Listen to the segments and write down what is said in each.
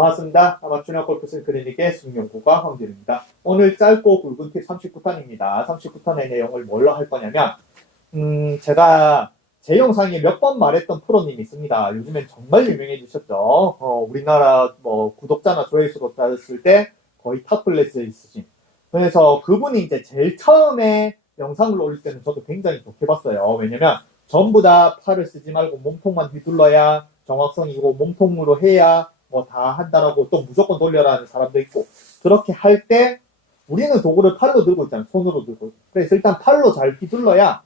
반갑습니다. 아마추어 골프 클리닉의 승용구가 황진입니다. 오늘 짧고 굵은 팁 39탄입니다. 39탄의 내용을 뭘로 할 거냐면, 음, 제가 제 영상에 몇 번 말했던 프로님이 있습니다. 요즘엔 정말 유명해지셨죠. 어, 우리나라 뭐 구독자나 조회수로 따졌을 때 거의 탑 클래스에 있으신. 그래서 그분이 이제 제일 처음에 영상을 올릴 때는 저도 굉장히 좋게 봤어요. 왜냐면 전부 다 팔을 쓰지 말고 몸통만 휘둘러야 정확성이고 몸통으로 해야 뭐 다 한다라고 또 무조건 돌려라 하는 사람도 있고 그렇게 할 때 우리는 도구를 팔로 들고 있잖아요. 손으로 들고. 그래서 일단 팔로 잘 휘둘러야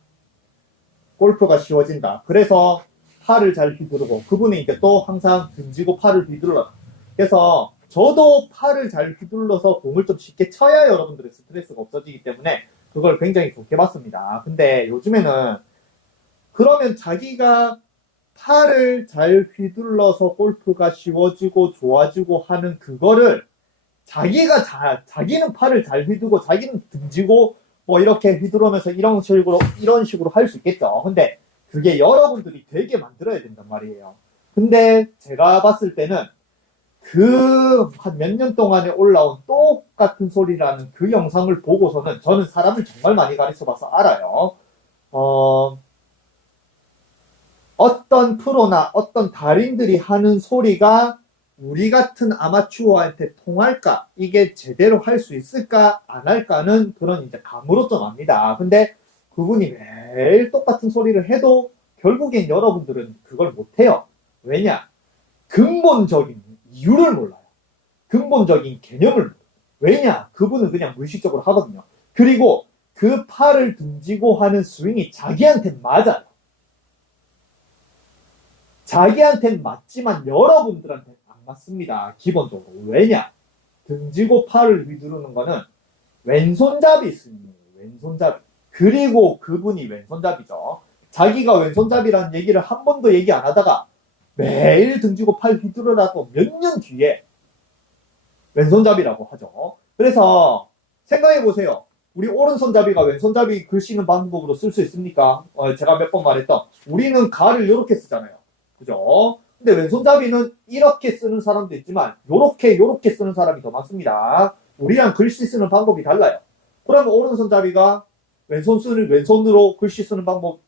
골프가 쉬워진다. 그래서 팔을 잘 휘두르고 그분이 이제 또 항상 등지고 팔을 휘둘러. 그래서 저도 팔을 잘 휘둘러서 공을 좀 쉽게 쳐야 여러분들의 스트레스가 없어지기 때문에 그걸 굉장히 좋게 봤습니다. 근데 요즘에는 그러면 자기가 팔을 잘 휘둘러서 골프가 쉬워지고 좋아지고 하는 그거를 자기가 자, 자기는 팔을 잘 휘두고 자기는 등지고 뭐 이렇게 휘두르면서 이런 식으로 이런 식으로 할 수 있겠죠. 근데 그게 여러분들이 되게 만들어야 된단 말이에요. 근데 제가 봤을 때는 그 한 몇 년 동안에 올라온 똑같은 소리라는 그 영상을 보고서는 저는 사람을 정말 많이 가르쳐 봐서 알아요. 어, 어떤 프로나 어떤 달인들이 하는 소리가 우리 같은 아마추어한테 통할까? 이게 제대로 할 수 있을까? 안 할까는 그런 이제 감으로 좀 압니다. 근데 그분이 매일 똑같은 소리를 해도 결국엔 여러분들은 그걸 못해요. 왜냐? 근본적인 이유를 몰라요. 근본적인 개념을 몰라요. 왜냐? 그분은 그냥 무의식적으로 하거든요. 그리고 그 팔을 등지고 하는 스윙이 자기한테 맞아요. 자기한텐 맞지만 여러분들한테는 안 맞습니다. 기본적으로. 왜냐? 등지고 팔을 휘두르는 거는 왼손잡이 스윙이에요. 왼손잡이. 그리고 그분이 왼손잡이죠. 자기가 왼손잡이라는 얘기를 한 번도 얘기 안 하다가 매일 등지고 팔 휘두르라고 몇 년 뒤에 왼손잡이라고 하죠. 그래서 생각해 보세요. 우리 오른손잡이가 왼손잡이 글씨는 방법으로 쓸 수 있습니까? 어, 제가 몇 번 말했던 우리는 가를 이렇게 쓰잖아요. 그죠? 근데 왼손잡이는 이렇게 쓰는 사람도 있지만 요렇게 요렇게 쓰는 사람이 더 많습니다. 우리랑 글씨 쓰는 방법이 달라요. 그러면 오른손잡이가 왼손 쓰는 왼손으로 글씨 쓰는 방법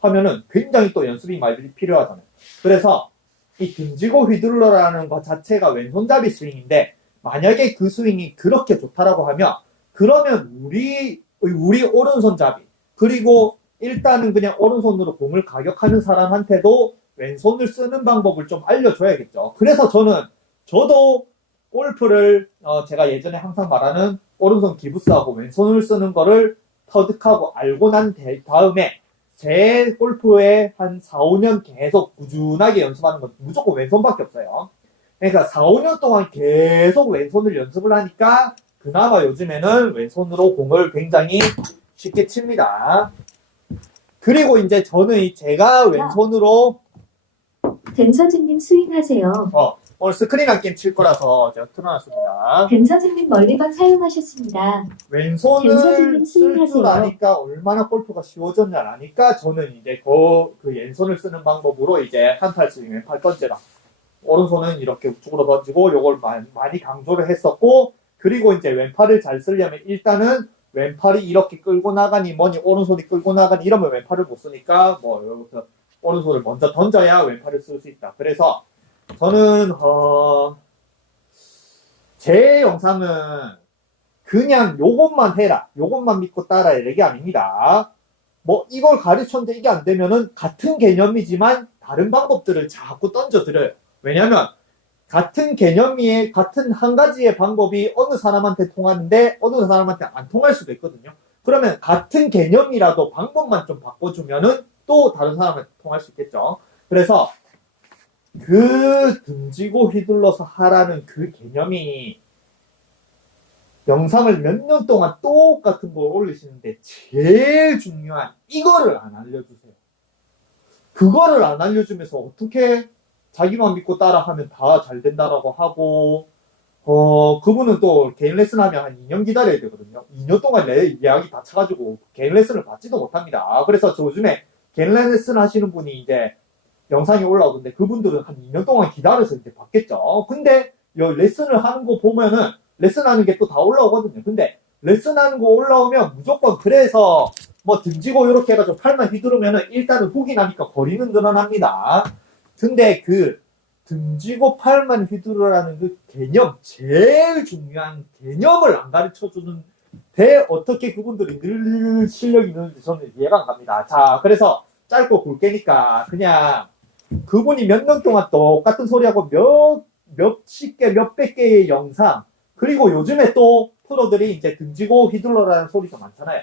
하면은 굉장히 또 연습이 많이 필요하잖아요. 그래서 이 등지고 휘둘러라는 것 자체가 왼손잡이 스윙인데 만약에 그 스윙이 그렇게 좋다라고 하면 그러면 우리 우리 오른손잡이 그리고 일단은 그냥 오른손으로 공을 가격하는 사람한테도 왼손을 쓰는 방법을 좀 알려줘야겠죠. 그래서 저는 저도 골프를 어, 제가 예전에 항상 말하는 오른손 기부스하고 왼손을 쓰는 거를 터득하고 알고 난 다음에 제 골프에 한 4, 5년 계속 꾸준하게 연습하는 건 무조건 왼손밖에 없어요. 그러니까 4, 5년 동안 계속 왼손을 연습을 하니까 그나마 요즘에는 왼손으로 공을 굉장히 쉽게 칩니다. 그리고 이제 저는 제가 왼손으로 벤서진님 스윙하세요. 어, 오늘 스크린 한 게임 칠 거라서 제가 틀어놨습니다. 벤서진님 멀리건 사용하셨습니다. 왼손을 왼손을 쓸줄 스윙하세요. 아니까 얼마나 골프가 쉬워졌냐라니까 저는 이제 그, 그 왼손을 쓰는 방법으로 이제 한팔 스윙 왼팔 던져라. 오른손은 이렇게 우측으로 던지고 요걸 마- 많이 강조를 했었고 그리고 이제 왼팔을 잘 쓰려면 일단은 왼팔이 이렇게 끌고 나가니 뭐니 오른손이 끌고 나가니 이러면 왼팔을 못 쓰니까 뭐 여기서 오른손을 먼저 던져야 왼팔을 쓸 수 있다. 그래서 저는 어, 제 영상은 그냥 요것만 해라. 요것만 믿고 따라야 이게 아닙니다. 뭐 이걸 가르쳤는데 이게 안 되면은 같은 개념이지만 다른 방법들을 자꾸 던져드려요. 왜냐면 같은 개념이 같은 한 가지의 방법이 어느 사람한테 통하는데 어느 사람한테 안 통할 수도 있거든요. 그러면 같은 개념이라도 방법만 좀 바꿔주면은 또 다른 사람한테 통할 수 있겠죠. 그래서 그 등지고 휘둘러서 하라는 그 개념이 영상을 몇 년 동안 똑같은 걸 올리시는데 제일 중요한 이거를 안 알려주세요. 그거를 안 알려주면서 어떻게 자기만 믿고 따라하면 다 잘 된다라고 하고 어 그분은 또 개인 레슨 하면 한 2년 기다려야 되거든요. 2년 동안 내 예약이 다 차가지고 개인 레슨을 받지도 못합니다. 그래서 저 요즘에 레슨 하시는 분이 이제 영상이 올라오던데 그분들은 한 2년 동안 기다려서 이제 받겠죠. 근데 요 레슨을 하는 거 보면은 레슨 하는 게 또 다 올라오거든요. 근데 레슨 하는 거 올라오면 무조건 그래서 뭐 등지고 이렇게 해가지고 팔만 휘두르면은 일단은 훅이 나니까 거리는 늘어납니다. 근데 그 등지고 팔만 휘두르라는 그 개념, 제일 중요한 개념을 안 가르쳐 주는 데 어떻게 그분들이 늘 실력이 있는지 저는 안 갑니다. 자, 그래서 짧고 굵게니까 그냥 그분이 몇 년 동안 똑같은 소리하고 몇, 몇십 개, 몇백 개의 영상, 그리고 요즘에 또 프로들이 이제 등지고 휘둘러라는 소리가 많잖아요.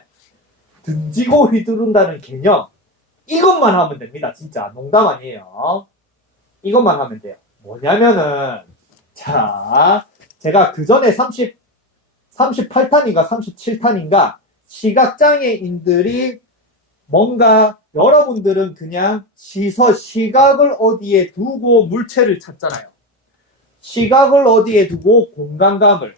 등지고 휘두른다는 개념, 이것만 하면 됩니다. 진짜. 농담 아니에요. 이것만 하면 돼요. 뭐냐면은, 자, 제가 그 전에 30, 38탄인가 37탄인가 시각장애인들이 뭔가 여러분들은 그냥 시서 시각을 어디에 두고 물체를 찾잖아요. 시각을 어디에 두고 공간감을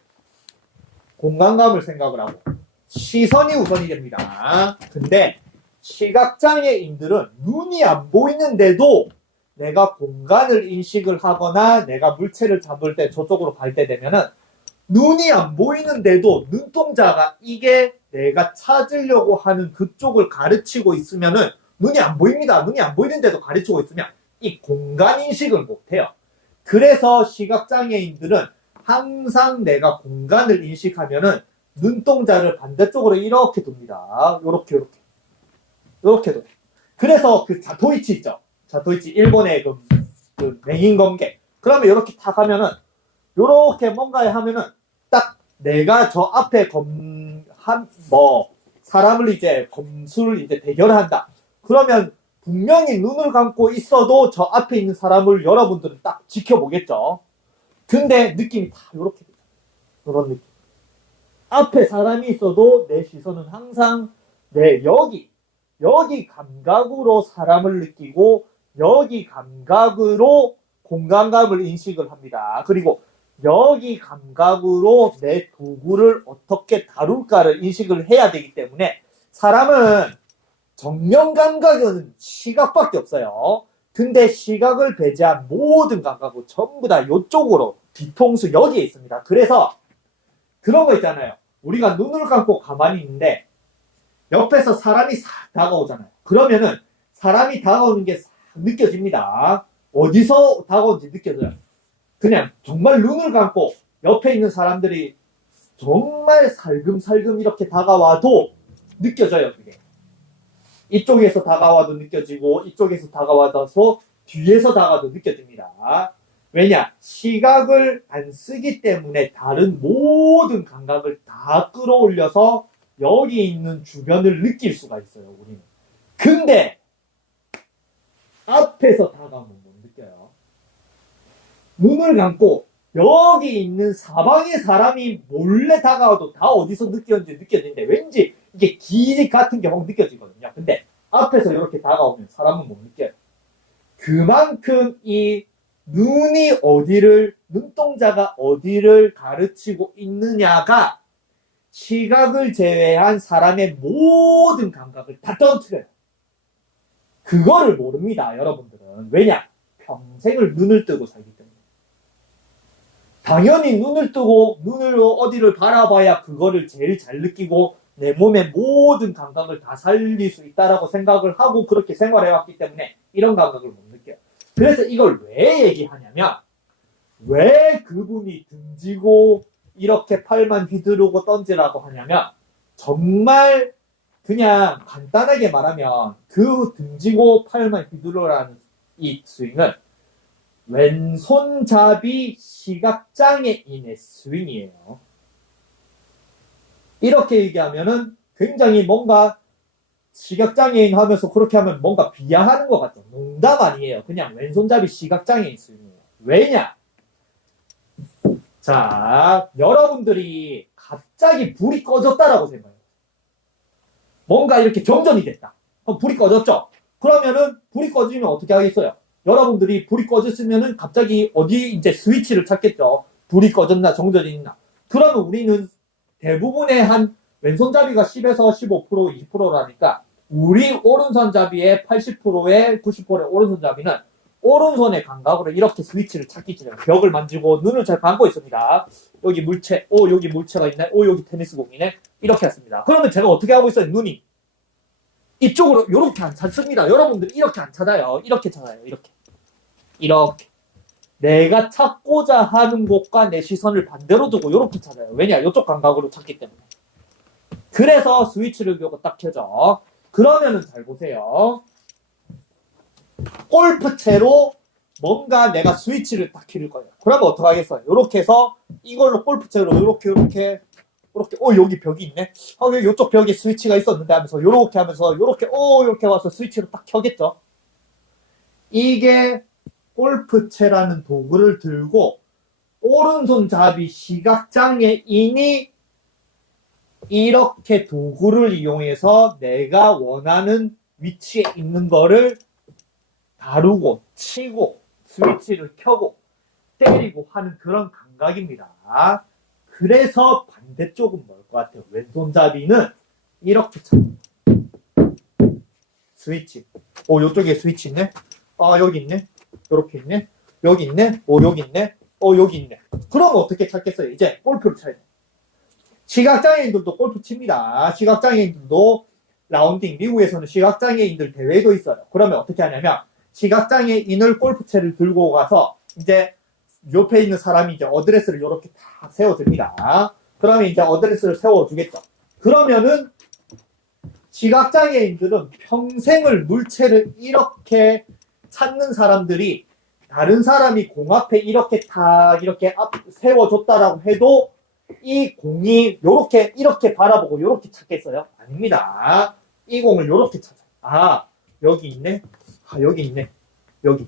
공간감을 생각을 하고 시선이 우선이 됩니다. 근데 시각장애인들은 눈이 안 보이는데도 내가 공간을 인식을 하거나 내가 물체를 잡을 때 저쪽으로 갈 때 되면은 눈이 안 보이는데도 눈동자가 이게 내가 찾으려고 하는 그쪽을 가르치고 있으면은 눈이 안 보입니다. 눈이 안 보이는데도 가르치고 있으면 이 공간 인식을 못해요. 그래서 시각장애인들은 항상 내가 공간을 인식하면은 눈동자를 반대쪽으로 이렇게 둡니다. 요렇게, 요렇게. 요렇게 둬요. 그래서 그 자토이치 있죠? 자토이치, 일본의 그, 그 맹인 검객. 그러면 요렇게 탁 하면은, 요렇게 뭔가 하면은, 딱 내가 저 앞에 검, 한, 뭐, 사람을 이제 검수를 이제 대결한다. 그러면 분명히 눈을 감고 있어도 저 앞에 있는 사람을 여러분들은 딱 지켜보겠죠. 근데 느낌이 다 요렇게 돼요. 요런 느낌. 앞에 사람이 있어도 내 시선은 항상 내 여기, 여기 감각으로 사람을 느끼고 여기 감각으로 공간감을 인식을 합니다. 그리고 여기 감각으로 내 도구를 어떻게 다룰까를 인식을 해야 되기 때문에 사람은 정면 감각은 시각밖에 없어요. 근데 시각을 배제한 모든 감각은 전부 다 이쪽으로 뒤통수 여기에 있습니다. 그래서 그런 거 있잖아요. 우리가 눈을 감고 가만히 있는데 옆에서 사람이 싹 다가오잖아요. 그러면은 사람이 다가오는 게 싹 느껴집니다. 어디서 다가오는지 느껴져요. 그냥 정말 눈을 감고 옆에 있는 사람들이 정말 살금살금 이렇게 다가와도 느껴져요, 그게. 이쪽에서 다가와도 느껴지고, 이쪽에서 다가와서 뒤에서 다가도 느껴집니다. 왜냐? 시각을 안 쓰기 때문에 다른 모든 감각을 다 끌어올려서 여기 있는 주변을 느낄 수가 있어요, 우리는. 근데, 앞에서 다가오면. 눈을 감고 여기 있는 사방의 사람이 몰래 다가와도 다 어디서 느꼈는지 느껴지는데 왠지 이게 길 같은 게확 느껴지거든요. 근데 앞에서 이렇게 다가오면 사람은 못 느껴요. 그만큼 이 눈이 어디를, 눈동자가 어디를 가르치고 있느냐가 시각을 제외한 사람의 모든 감각을 다 떨어뜨려요. 그거를 모릅니다, 여러분들은. 왜냐? 평생을 눈을 뜨고 살기. 당연히 눈을 뜨고 눈을 어디를 바라봐야 그거를 제일 잘 느끼고 내 몸의 모든 감각을 다 살릴 수 있다라고 생각을 하고 그렇게 생활해왔기 때문에 이런 감각을 못 느껴요. 그래서 이걸 왜 얘기하냐면 왜 그분이 등지고 이렇게 팔만 휘두르고 던지라고 하냐면 정말 그냥 간단하게 말하면 그 등지고 팔만 휘두르라는 이 스윙은 왼손잡이 시각장애인의 스윙이에요. 이렇게 얘기하면은 굉장히 뭔가 시각장애인 하면서 그렇게 하면 뭔가 비하하는 것 같죠. 농담 아니에요. 그냥 왼손잡이 시각장애인 스윙이에요. 왜냐? 자, 여러분들이 갑자기 불이 꺼졌다라고 생각해요. 뭔가 이렇게 경전이 됐다. 그럼 불이 꺼졌죠? 그러면은 불이 꺼지면 어떻게 하겠어요? 여러분들이 불이 꺼졌으면은 갑자기 어디 이제 스위치를 찾겠죠. 불이 꺼졌나 정전이 있나. 그러면 우리는 대부분의 한 왼손잡이가 10에서 15% 20%라니까 우리 오른손잡이의 80%의 90%의 오른손잡이는 오른손의 감각으로 이렇게 스위치를 찾기 전에 벽을 만지고 눈을 잘 감고 있습니다. 여기 물체, 오 여기 물체가 있네, 오 여기 테니스 공이네 이렇게 했습니다. 그러면 제가 어떻게 하고 있어요? 눈이 이쪽으로 이렇게 안 찾습니다. 여러분들이 이렇게 안 찾아요. 이렇게 찾아요. 이렇게 이렇게 내가 찾고자 하는 곳과 내 시선을 반대로 두고 이렇게 찾아요. 왜냐? 이쪽 감각으로 찾기 때문에. 그래서 스위치를 요거 딱 켜져. 그러면은 잘 보세요. 골프채로 뭔가 내가 스위치를 딱킬 거예요. 그러면 어떡하겠어요? 이렇게 해서 이걸로 골프채로 이렇게 이렇게 이렇게 어 여기 벽이 있네. 어 여기 이쪽 벽에 스위치가 있었는데 하면서 이렇게 하면서 이렇게 어 이렇게 와서 스위치를 딱 켜겠죠. 이게 골프채라는 도구를 들고 오른손잡이 시각장애인이 이렇게 도구를 이용해서 내가 원하는 위치에 있는 거를 다루고 치고 스위치를 켜고 때리고 하는 그런 감각입니다. 그래서 반대쪽은 뭘 것 같아요? 왼손잡이는 이렇게 쳐. 스위치. 오, 요쪽에 스위치 있네? 아, 여기 있네? 요렇게 있네? 여기 있네? 오, 여기 있네? 오, 여기 있네. 그럼 어떻게 찾겠어요? 이제 골프를 쳐야 돼. 시각장애인들도 골프 칩니다. 시각장애인들도 라운딩, 미국에서는 시각장애인들 대회도 있어요. 그러면 어떻게 하냐면, 시각장애인을 골프채를 들고 가서, 이제, 옆에 있는 사람이 이제 어드레스를 이렇게 다 세워줍니다. 그러면 이제 어드레스를 세워주겠죠. 그러면은, 시각장애인들은 평생을 물체를 이렇게 찾는 사람들이 다른 사람이 공 앞에 이렇게 다 이렇게 앞 세워줬다라고 해도 이 공이 요렇게 이렇게 바라보고 요렇게 찾겠어요? 아닙니다. 이 공을 요렇게 찾아요. 아 여기 있네. 아 여기 있네. 여기.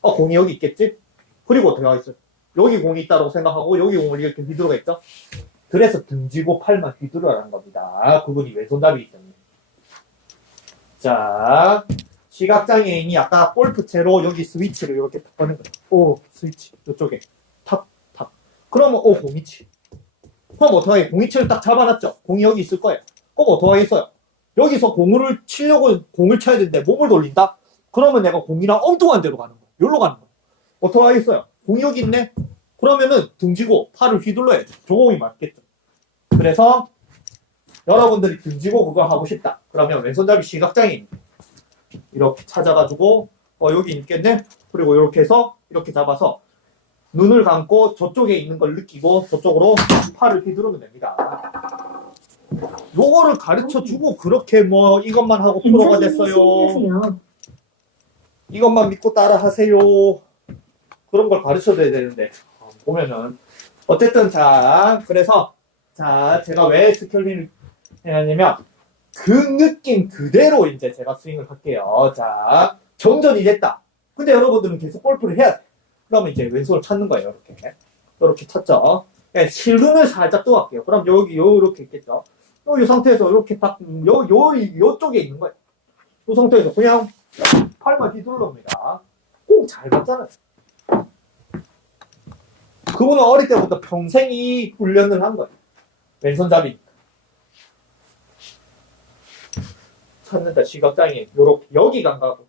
어 공이 여기 있겠지? 그리고 어떻게 하겠어요? 여기 공이 있다고 생각하고 여기 공을 이렇게 휘두르겠죠? 그래서 등지고 팔만 휘두르라는 겁니다. 그분이 왼손잡이기 때문에. 자, 시각장애 인이 아까 골프채로 여기 스위치를 이렇게 탁 거는 거예요. 오, 스위치. 이쪽에. 탁, 탁. 그러면, 오, 공이치. 그럼 어떡하게? 공이치를 딱 잡아놨죠? 공이 여기 있을 거예요. 그럼 어떡하겠어요? 여기서 공을 치려고 공을 쳐야 되는데 몸을 돌린다? 그러면 내가 공이랑 엉뚱한 데로 가는 거예요. 여기로 가는 거예요. 어떡하겠어요? 공이 여기 있네? 그러면은 등지고 팔을 휘둘러야죠. 저 공이 맞겠죠. 그래서 여러분들이 등지고 그거 하고 싶다. 그러면 왼손잡이 시각장애인 이렇게 찾아가지고 어 여기 있겠네. 그리고 이렇게 해서 이렇게 잡아서 눈을 감고 저쪽에 있는 걸 느끼고 저쪽으로 팔을 휘두르면 됩니다. 요거를 가르쳐 주고 그렇게 뭐 이것만 하고 프로가 됐어요. 이것만 믿고 따라 하세요. 그런 걸 가르쳐 줘야 되는데 어, 보면은 어쨌든 자 그래서 자 제가 왜 스케일링을 해냐면 그 느낌 그대로 이제 제가 스윙을 할게요. 자 정전이 됐다. 근데 여러분들은 계속 골프를 해야 돼. 그러면 이제 왼손을 찾는 거예요. 이렇게 이렇게 찾죠. 예, 실눈을 살짝 떠갈게요. 그럼 여기 요렇게 있겠죠. 요, 요 상태에서 이렇게 딱 요 요 요쪽에 있는 거예요. 요 상태에서 그냥 팔만 휘둘러옵니다. 꼭 잘 봤잖아요. 그분은 어릴 때부터 평생 이 훈련을 한 거예요. 왼손잡이. 찾는다, 시각장애. 요렇게, 여기 감각으로.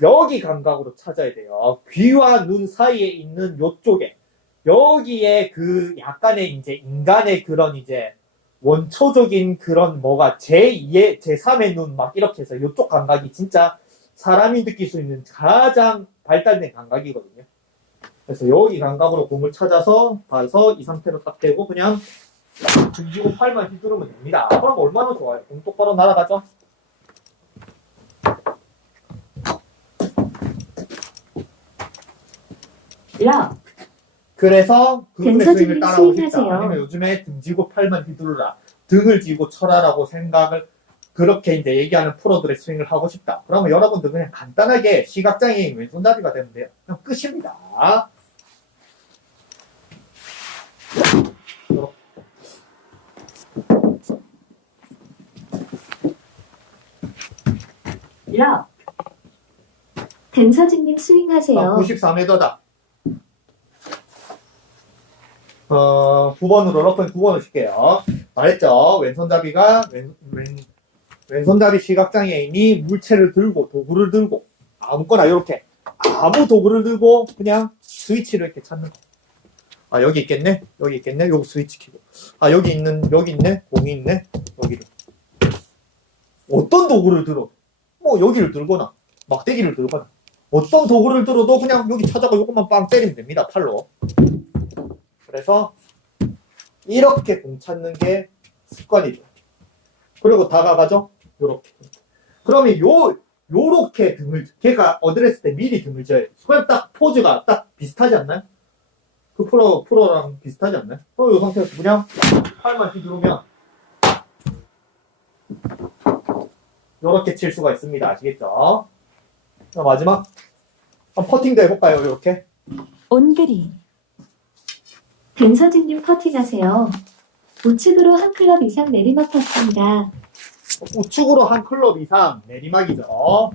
여기 감각으로 찾아야 돼요. 귀와 눈 사이에 있는 요쪽에. 여기에 그 약간의 이제 인간의 그런 이제 원초적인 그런 뭐가 제2의, 제3의 눈 막 이렇게 해서 요쪽 감각이 진짜 사람이 느낄 수 있는 가장 발달된 감각이거든요. 그래서 여기 감각으로 공을 찾아서 봐서 이 상태로 딱 대고 그냥 등지고 팔만 휘두르면 됩니다. 그럼 얼마나 좋아요. 공 똑바로 날아가죠? 러 그래서 그분의 스윙을 따라하고 싶다. 아니면 요즘에 등지고 팔만 휘두르라. 등을 쥐고 쳐라라고 생각을 그렇게 이제 얘기하는 프로들의 스윙을 하고 싶다. 그러면 여러분들 그냥 간단하게 시각장애인 왼손잡이가 되면 돼요. 그냥 끝입니다. 러 댄서진님 스윙하세요. 어, 94m다. 어, 9번으로 러프는 9번을 칠게요. 말했죠. 왼손잡이가, 왼, 왼, 왼손잡이 시각장애인이 물체를 들고, 도구를 들고, 아무거나 이렇게 아무 도구를 들고 그냥 스위치를 이렇게 찾는 거. 아 여기 있겠네? 여기 있겠네? 여기 스위치 키고 아 여기 있는 여기 있네? 공이 있네? 여기를 어떤 도구를 들어? 뭐 여기를 들거나 막대기를 들거나. 어떤 도구를 들어도 그냥 여기 찾아가 이것만 빵 때리면 됩니다 팔로. 그래서 이렇게 공 찾는 게 습관이죠. 그리고 다가가죠? 요렇게. 그러면 요 요렇게 등을 걔가 어드레스 때 미리 등을 져요 그냥 딱 포즈가 딱 비슷하지 않나요? 그 프로 프로랑 비슷하지 않나요? 어, 이 상태에서 그냥 팔만 휘두르면 요렇게 칠 수가 있습니다. 아시겠죠? 자, 마지막 한 퍼팅도 해볼까요? 이렇게 온그린, 벤서진님 퍼팅하세요. 우측으로 한 클럽 이상 내리막 탔습니다. 우측으로 한 클럽 이상 내리막이죠.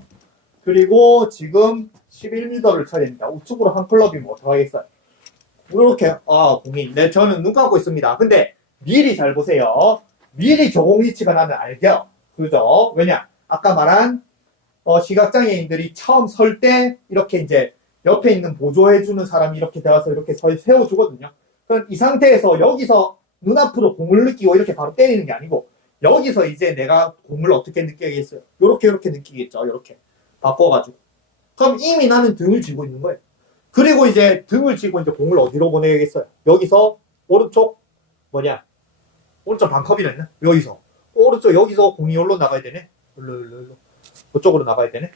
그리고 지금 11m를 쳐야 됩니다. 우측으로 한 클럽이면 어떡하겠어요? 이렇게 아 공이 네 저는 눈 감고 있습니다. 근데 미리 잘 보세요. 미리 저공 위치가 나는 알죠. 그죠? 왜냐? 아까 말한 어, 시각장애인들이 처음 설 때 이렇게 이제 옆에 있는 보조해주는 사람이 이렇게 되어서 이렇게 서 세워주거든요. 그럼 이 상태에서 여기서 눈앞으로 공을 느끼고 이렇게 바로 때리는 게 아니고 여기서 이제 내가 공을 어떻게 느끼겠어요? 요렇게 요렇게 느끼겠죠. 요렇게 바꿔가지고. 그럼 이미 나는 등을 쥐고 있는 거예요. 그리고 이제 등을 쥐고 이제 공을 어디로 보내야겠어요? 여기서 오른쪽 뭐냐? 오른쪽 반컵이라 했나? 여기서 오른쪽 여기서 공이 여기로 나가야 되네. 일로 일로 일로. 그쪽으로 나가야 되네.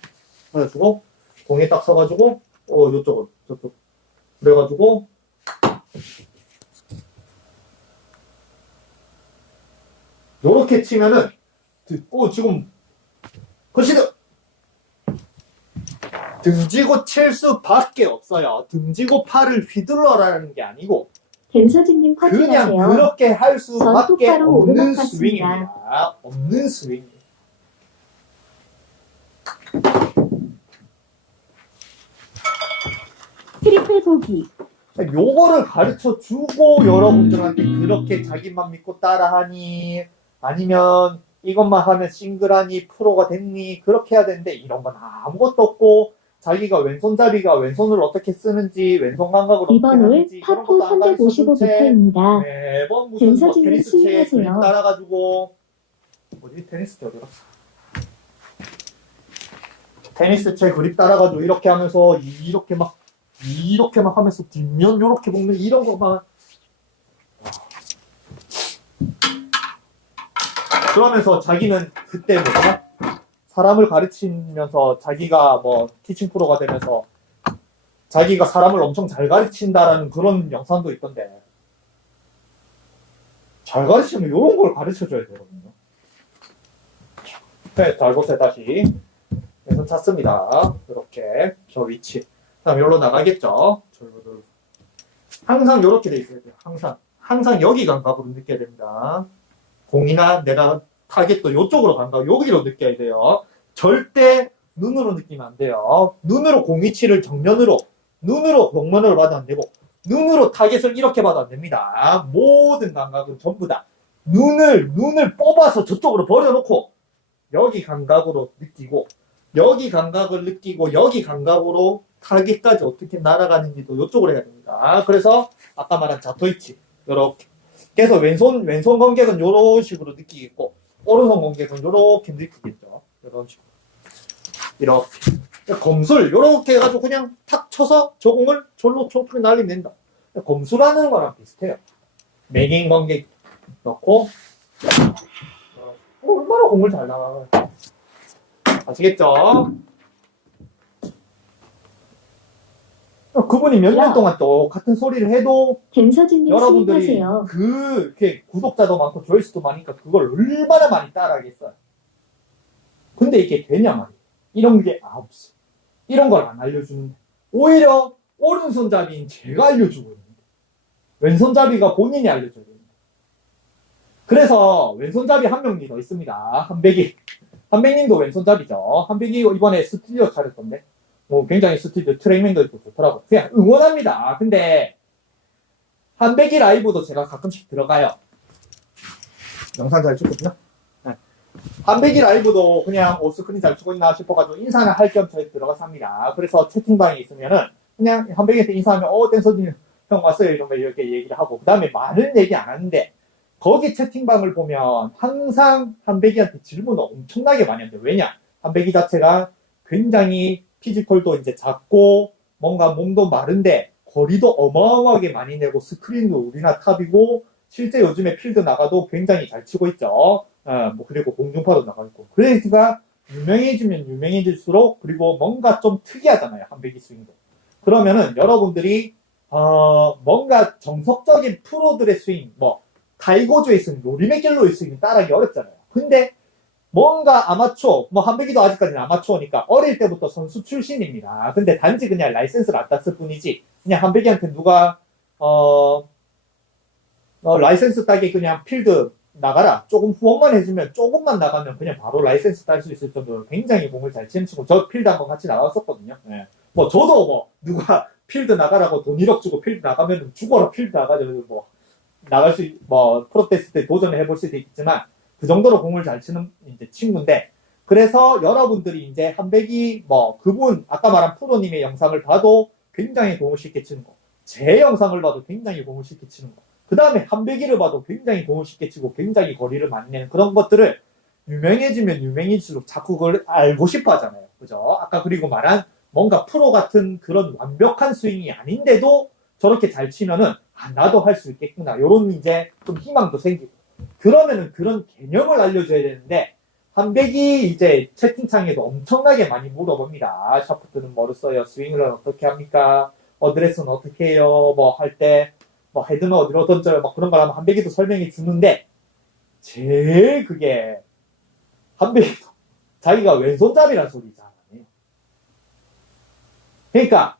그래가지고 공에 딱 서가지고 어 요쪽으로 저쪽. 그래가지고 요렇게 치면은 어 지금 컨시드 등지고 칠 수밖에 없어요. 등지고 팔을 휘둘러라는 게 아니고 벤서진님 그냥 퍼팅하세요. 그렇게 할전 수밖에 똑바로 없는 오르막 같습니다. 스윙입니다. 없는 스윙. 트리플 보기, 요거를 가르쳐 주고 여러분들한테 그렇게 자기만 믿고 따라하니 아니면 이것만 하면 싱글하니 프로가 됐니 그렇게 해야 되는데 이런 건 아무것도 없고 자기가 왼손잡이가 왼손을 어떻게 쓰는지 왼손 감각을 어떻게 이번 홀 하는지 파포 것도 안 가르쳐 355준채 비트입니다. 매번 무슨 뭐 벤서진님 테니스 채 스윙하세요. 그림 따라가지고 어디 테니스 채 어디 갔어? 테니스 채 그립 따라가지고 이렇게 하면서 이- 이렇게 막 이렇게 막 하면서 뒷면 이렇게 먹는 이런 거만 그러면서 자기는 그때 뭐냐 사람을 가르치면서 자기가 뭐 티칭 프로가 되면서 자기가 사람을 엄청 잘 가르친다라는 그런 영상도 있던데 잘 가르치면 이런 걸 가르쳐줘야 되거든요. 네, 잘 보세요, 다시. 왼손 찾습니다. 이렇게, 저 위치. 그 다음, 여기로 나가겠죠? 절로, 항상 이렇게 돼 있어야 돼요. 항상. 항상 여기 감각으로 느껴야 됩니다. 공이나 내가 타겟도 이쪽으로 감각, 여기로 느껴야 돼요. 절대 눈으로 느끼면 안 돼요. 눈으로 공 위치를 정면으로, 눈으로 공면으로 봐도 안 되고, 눈으로 타겟을 이렇게 봐도 안 됩니다. 모든 감각은 전부 다 눈을 눈을 뽑아서 저쪽으로 버려놓고 여기 감각으로 느끼고 여기 감각을 느끼고 여기 감각으로 타겟까지 어떻게 날아가는지도 이쪽으로 해야 됩니다. 그래서 아까 말한 자토이치 이렇게 그래서 왼손 왼손 관객은 이런 식으로 느끼겠고 오른손 관객은 이렇게 느끼겠죠. 이런 식으로 이렇게 검술 이렇게 해가지고 그냥 탁 쳐서 저 공을 절로 촉촉히 날리면 된다. 검술하는 거랑 비슷해요. 맥인 관객 넣고 어, 얼마나 공을 잘 나가요. 아시겠죠? 그분이 몇년 야. 동안 똑같은 소리를 해도 벤서진님 여러분들이 스윙하세요. 그 이렇게 구독자도 많고 조회수도 많으니까 그걸 얼마나 많이 따라하겠어요. 근데 이게 되냐 말이에요. 이런 게 없어. 이런 걸 안 알려주는데 오히려 오른손잡이인 제가 알려주고 있는데 왼손잡이가 본인이 알려줘야 됩니다. 그래서 왼손잡이 한 명이 더 있습니다. 한백이. 한백님도 왼손잡이죠. 한백이 이번에 스튜디오 차렸던데 뭐 굉장히 스튜디오 트레이닝도 있고 좋더라고요. 그냥 응원합니다. 근데 한백이 라이브도 제가 가끔씩 들어가요. 영상 잘 찍거든요. 네. 한백이 라이브도 그냥 오 스크린 잘 쓰고 있나 싶어가지고 인사를 할겸 저희 들어가서 합니다. 그래서 채팅방에 있으면은 그냥 한백이한테 인사하면 어 댄서님 형 왔어요 이러면 이렇게 얘기를 하고 그 다음에 많은 얘기 안 하는데 거기 채팅방을 보면 항상 한백이한테 질문을 엄청나게 많이 하는데 왜냐 한백이 자체가 굉장히 피지컬도 이제 작고 뭔가 몸도 마른데 거리도 어마어마하게 많이 내고 스크린도 우리나 탑이고 실제 요즘에 필드 나가도 굉장히 잘 치고 있죠. 어, 뭐 그리고 공중파도 나가 있고. 그래서 유명해지면 유명해질수록 그리고 뭔가 좀 특이하잖아요. 한백이 스윙도. 그러면은 여러분들이 어, 뭔가 정석적인 프로들의 스윙, 뭐 타이거즈의 스윙, 로리 맥길로의 스윙 따라하기 어렵잖아요. 근데 뭔가 아마추어, 뭐 한백이도 아직까지는 아마추어니까 어릴 때부터 선수 출신입니다. 근데 단지 그냥 라이센스를 안 땄을 뿐이지 그냥 한백이한테 누가 어, 어, 라이센스 따기 그냥 필드 나가라. 조금 후원만 해주면 조금만 나가면 그냥 바로 라이센스 딸 수 있을 정도로 굉장히 공을 잘 치는 친구. 저 필드 한번 같이 나갔었거든요. 예. 뭐 저도 뭐 누가 필드 나가라고 돈 1억 주고 필드 나가면 죽어라 필드 나가죠. 뭐 나갈 수, 있- 뭐 프로테스트 때 도전을 해볼 수도 있겠지만 그 정도로 공을 잘 치는 이제 친구인데 그래서 여러분들이 이제 한백이 뭐 그분 아까 말한 프로님의 영상을 봐도 굉장히 공을 쉽게 치는 거. 제 영상을 봐도 굉장히 공을 쉽게 치는 거. 그 다음에 한백이를 봐도 굉장히 공을 쉽게 치고 굉장히 거리를 많이 내는 그런 것들을 유명해지면 유명해질수록 자꾸 그걸 알고 싶어 하잖아요. 그죠? 아까 그리고 말한 뭔가 프로 같은 그런 완벽한 스윙이 아닌데도 저렇게 잘 치면은 아, 나도 할 수 있겠구나. 요런 이제 좀 희망도 생기고. 그러면은 그런 개념을 알려줘야 되는데 한백이 이제 채팅창에도 엄청나게 많이 물어봅니다. 샤프트는 뭐를 써요? 스윙을 어떻게 합니까? 어드레스는 어떻게 해요? 뭐 할 때, 뭐 헤드는 어디로 던져요? 막 그런 걸 하면 한백이도 설명해 주는데, 제일 그게, 한백이도 자기가 왼손잡이란 소리 해요. 그러니까,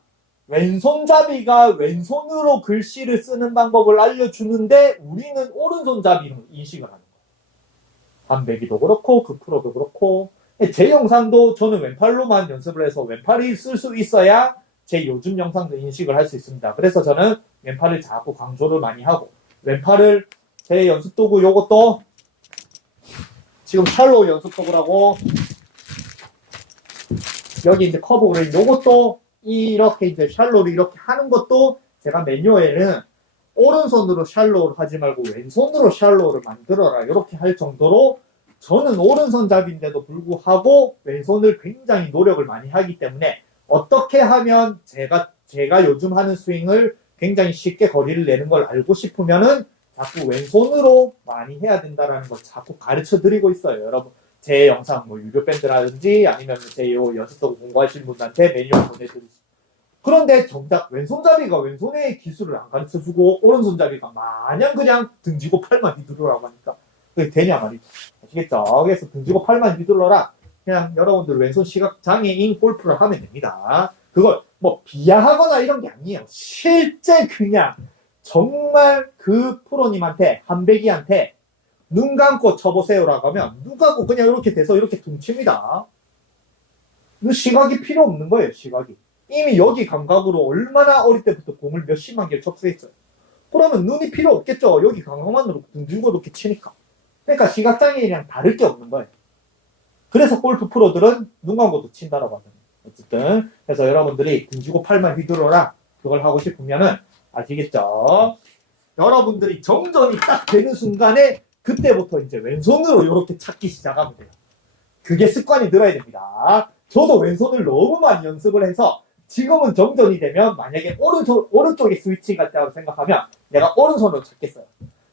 왼손잡이가 왼손으로 글씨를 쓰는 방법을 알려주는데, 우리는 오른손잡이로 인식을 하는 거예요. 한백이도 그렇고, 그 프로도 그렇고, 제 영상도 저는 왼팔로만 연습을 해서 왼팔이 쓸 수 있어야 제 요즘 영상도 인식을 할 수 있습니다. 그래서 저는 왼팔을 자꾸 강조를 많이 하고 왼팔을 제 연습 도구 요것도 지금 샬로우 연습 도구라고 여기 이제 커브를 요것도 이렇게 이제 샬로우를 이렇게 하는 것도 제가 매뉴얼에는 오른손으로 샬로우를 하지 말고 왼손으로 샬로우를 만들어라 이렇게 할 정도로 저는 오른손잡이인데도 불구하고 왼손을 굉장히 노력을 많이 하기 때문에 어떻게 하면 제가 제가 요즘 하는 스윙을 굉장히 쉽게 거리를 내는 걸 알고 싶으면은 자꾸 왼손으로 많이 해야 된다라는 걸 자꾸 가르쳐 드리고 있어요. 여러분 제 영상 뭐 유료 밴드라든지 아니면 제요 연습도 공부하시는 분한테 매뉴얼 보내드리죠. 그런데 정작 왼손잡이가 왼손의 기술을 안 가르쳐 주고 오른손잡이가 마냥 그냥 등지고 팔만 휘두르라고 하니까 그게 되냐 말이죠. 아시겠죠? 그래서 등지고 팔만 휘둘러라. 그냥 여러분들 왼손 시각 장애인 골프를 하면 됩니다. 그걸 뭐 비하하거나 이런 게 아니에요. 실제 그냥 정말 그 프로님한테 한백이한테 눈 감고 쳐보세요라고 하면 눈 감고 그냥 이렇게 돼서 이렇게 둥칩니다. 그 시각이 필요 없는 거예요. 시각이 이미 여기 감각으로 얼마나 어릴 때부터 공을 몇십만 개를 접수했어요. 그러면 눈이 필요 없겠죠. 여기 감각만으로 등지고 이렇게 치니까. 그러니까 시각장애인이랑 다를 게 없는 거예요. 그래서 골프 프로들은 눈 감고도 친다라고 하거든요. 어쨌든 그래서 여러분들이 등지고 팔만 휘두르라 그걸 하고 싶으면은 아시겠죠? 여러분들이 정전이 딱 되는 순간에 그때부터 이제 왼손으로 이렇게 찾기 시작하면 돼요. 그게 습관이 들어야 됩니다. 저도 왼손을 너무 많이 연습을 해서 지금은 정전이 되면 만약에 오른손 오른쪽에 스위칭 같다고 생각하면 내가 오른손으로 찾겠어요.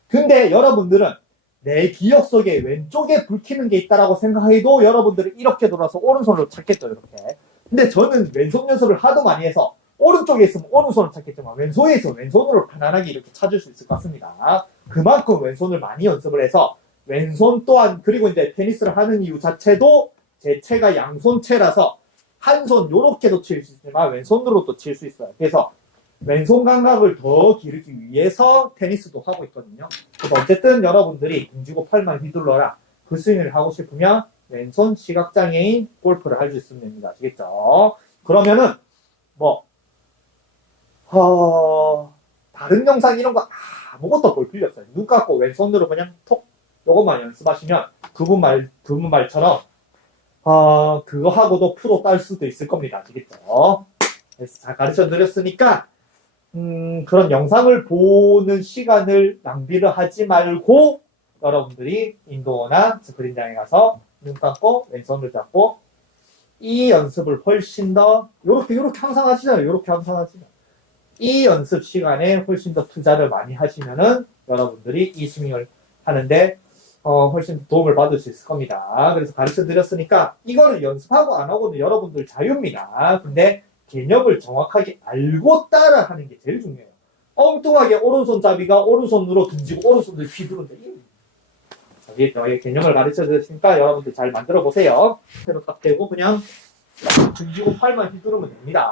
근데 여러분들은 내 기억 속에 왼쪽에 불 켜는 게 있다라고 생각해도 여러분들은 이렇게 돌아서 오른손으로 찾겠죠, 이렇게. 근데 저는 왼손 연습을 하도 많이 해서 오른쪽에 있으면 오른손을 찾겠지만 왼손에 있으면 왼손으로 편안하게 이렇게 찾을 수 있을 것 같습니다. 그만큼 왼손을 많이 연습을 해서 왼손 또한 그리고 이제 테니스를 하는 이유 자체도 제 채가 양손채라서 한 손 요렇게도 칠 수 있지만 왼손으로도 칠 수 있어요. 그래서 왼손 감각을 더 기르기 위해서 테니스도 하고 있거든요. 그래서 어쨌든 여러분들이 등지고 팔만 휘둘러라 그 스윙을 하고 싶으면 왼손 시각장애인 골프를 할 수 있으면 됩니다. 아시겠죠? 그러면은 뭐 어, 다른 영상 이런 거 아무것도 볼 필요 없어요. 눈 감고 왼손으로 그냥 톡 요것만 연습하시면 그분 말, 그분 말처럼, 어, 그거 하고도 프로 딸 수도 있을 겁니다. 아시겠죠? 그래서 잘 가르쳐 드렸으니까, 음, 그런 영상을 보는 시간을 낭비를 하지 말고, 여러분들이 인도어나 스크린장에 가서 눈 감고 왼손을 잡고 이 연습을 훨씬 더 요렇게 요렇게 항상 하시잖아요. 요렇게 항상 하시잖아요. 이 연습 시간에 훨씬 더 투자를 많이 하시면은 여러분들이 이 스윙을 하는데 어, 훨씬 도움을 받을 수 있을 겁니다. 그래서 가르쳐 드렸으니까 이거를 연습하고 안 하고는 여러분들 자유입니다. 근데 개념을 정확하게 알고 따라 하는 게 제일 중요해요. 엉뚱하게 오른손잡이가 오른손으로 던지고 오른손을 휘두른다. 저희 개념을 가르쳐 드렸으니까 여러분들 잘 만들어 보세요. 새로 딱 대고 그냥 등지고 팔만 휘두르면 됩니다.